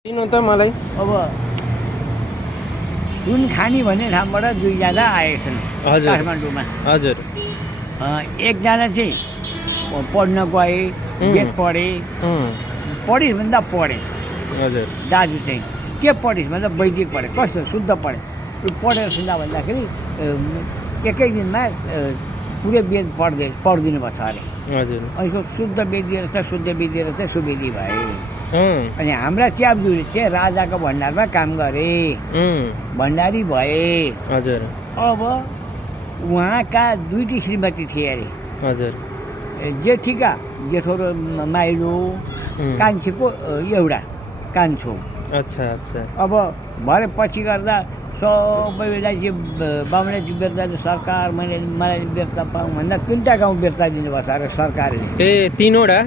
दिनु त मलाई। अब सुनखानी भन्ने ठाउँबाट दुईजना आएका छन् काठमाडौँमा। हजुर। एकजना चाहिँ पढ्न गए, गेट पढे, पढिस् भन्दा पढे। हजुर। दाजु चाहिँ के पढिस् भन्दा वैदिक पढे। कस्तो शुद्ध पढे। पढेर सुन्दा भन्दाखेरि एकै दिनमा पुरै वेद पढिदिनु भएको छ अरे। हजुर। अनि शुद्ध वेदी रहेछ, शुद्ध वेदी रहेछ, सुवेदी भए। अनि हाम्रा च्यापजुरी चाहिँ राजाको भण्डारमा काम गरे, भण्डारी भए। हजुर। अब उहाँका दुईटी श्रीमती थिए अरे। हजुर। जेठीका जेठो र माइलो, कान्छीको एउटा कान्छो। अच्छा अच्छा। अब भरे पछि गर्दा सबैलाई चाहिँ बाहुनजी बेर्ता सरकार मलाई बेर्ता पाऊँ भन्दा 3टा गाउँ बेर्ता दिनुभएको छ अरे सरकारले। ए 3वटा?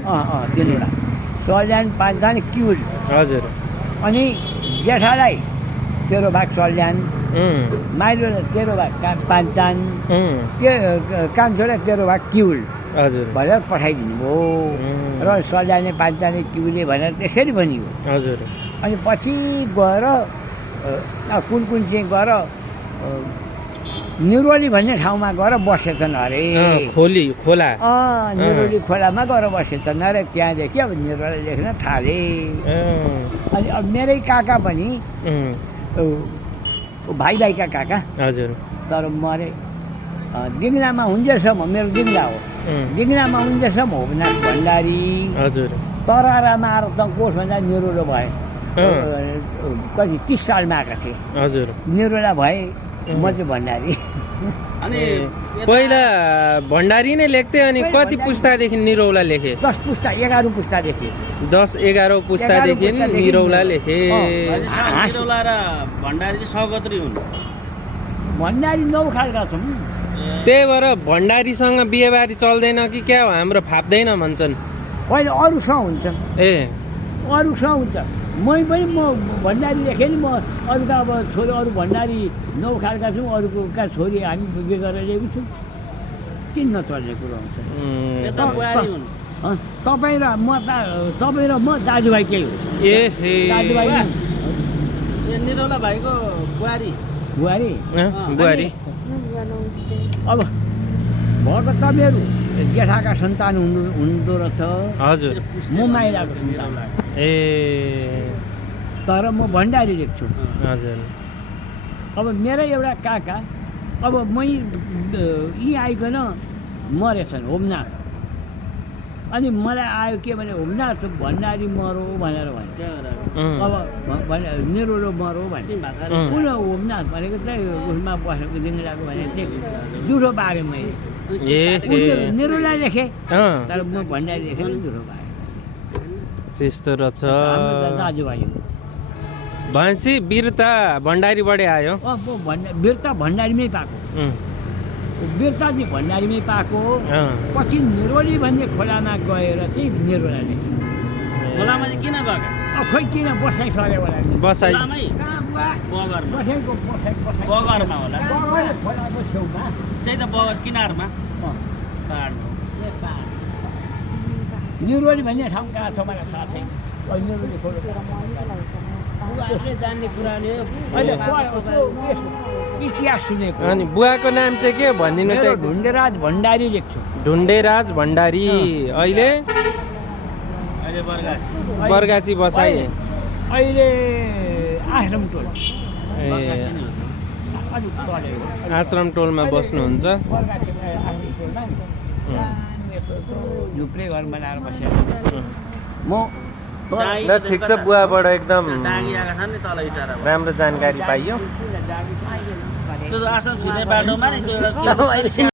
3वटा। सल्यान, पाँचजान, किउल। हजुर। अनि जेठालाई 13 भाग सल्यान, माइलोलाई 13 भाग पाँचजान, कान्छोलाई 13 भाग किउल। हजुर। भनेर पठाइदिनु भयो र सल्याने, पाँचजाने, किउले भनेर त्यसरी भनियो। हजुर। अनि पछि गएर कुन चाहिँ गएर निरोली भन्ने ठाउँमा गएर बसेछन् अरे। खोला। निरोली खोलामा गएर बसेछन् अरे। त्यहाँदेखि अब निरोली लेख्न थाले। अनि अब मेरै काका पनि भाइका काका। हजुर। तर मरे दिङ्नामा हुन्जेसम्म, मेरो दिङ्ना हो, दिङ्नामा हुन्जेसम्म होमनाथ भण्डारी। हजुर। तरारामा आएर तङ्कोसभन्दा निरोलो भए। कति 30 सालमा आएका थिए। हजुर। निरोला भए, म चाहिँ भण्डारी। अनि पहिला भण्डारी नै लेख्थे। अनि कति पुस्तादेखि निरौला लेखे? 10 पुस्ता, 11 पुस्तादेखि। 10-11 पुस्तादेखि निरौला लेखे। निरौला र भण्डारी चाहिँ सगोत्री हुन्। भण्डारी 9 खालका छौँ। त्यही भएर भण्डारीसँग बिहेबारी चल्दैन कि क्या हो? हाम्रो फाप्दैन भन्छन्। होइन, अरूसँग हुन्छ। अरूसँग हुन्छ। मै पनि म भण्डारी लेखेँ नि। म अरूका अब छोरी, अरू भण्डारी 9 खालका छौँ। अरूका छोरी हामी बिहे गरेर ल्याएको छौँ। किन नचल्ने कुरो हुन्छ? तपाईँ र म दाजुभाइ केही हो। दाजुभाइ निरौला भाइको बुहारी। बुहारी? बुहारी। अब भएको तपाईँहरू जेठाका सन्तान हुँदो रहेछ। हजुर। म माइलाको सन्तान। तर म भण्डारी लेख्छु। हजुर। अब मेरै एउटा काका अब यहीँ आइकन मरेछन्, होमनाथ। अनि मलाई आयो के भने होमनाथ भण्डारी मरो भनेर भने। अब निरोलो मरो भने कुन होमनाथ भनेको चाहिँ उसमा बसेको दिङ्लाको भने चाहिँ जुठो बारे मैले। निरोला लेखेँ तर म भण्डारी लेखेँ, जुठो बारे। त्यस्तो रहेछ। दाजुभाइ भनेपछि वीरता भण्डारीबाटै आयो। वीरता भण्डारीमै पाएको। वीरता चाहिँ भण्डारीमै पाएको। पछि निरोली भन्ने खोलामा गएर चाहिँ निरोला लेखेँ। खोलामा चाहिँ किन गएको? खोइ किन बसाइ सऱ्यो होला। बसाइ बगरमा होला। खोलाको छेउमा। त्यही त बगर किनारमा। निरोली भन्ने ठाउँ कहाँ छ मलाई थाहा छैन। जान्ने कुरा इतिहास सुनेको। अनि बुवाको नाम चाहिँ के भनिदिनु त? ढुण्डेराज भण्डारी लेख्छु। ढुण्डेराज भण्डारी। अहिले बरगाछी बसाइ। अहिले आश्रम टोल। आश्रम टोलमा बस्नुहुन्छ। झुप्रे घर बनाएर बसेको म। ल ठिक छ, बुवाबाट एकदम राम्रो जानकारी पाइयो। त्यो आश्रम छिर्ने बाटोमा नि त्यो एउटा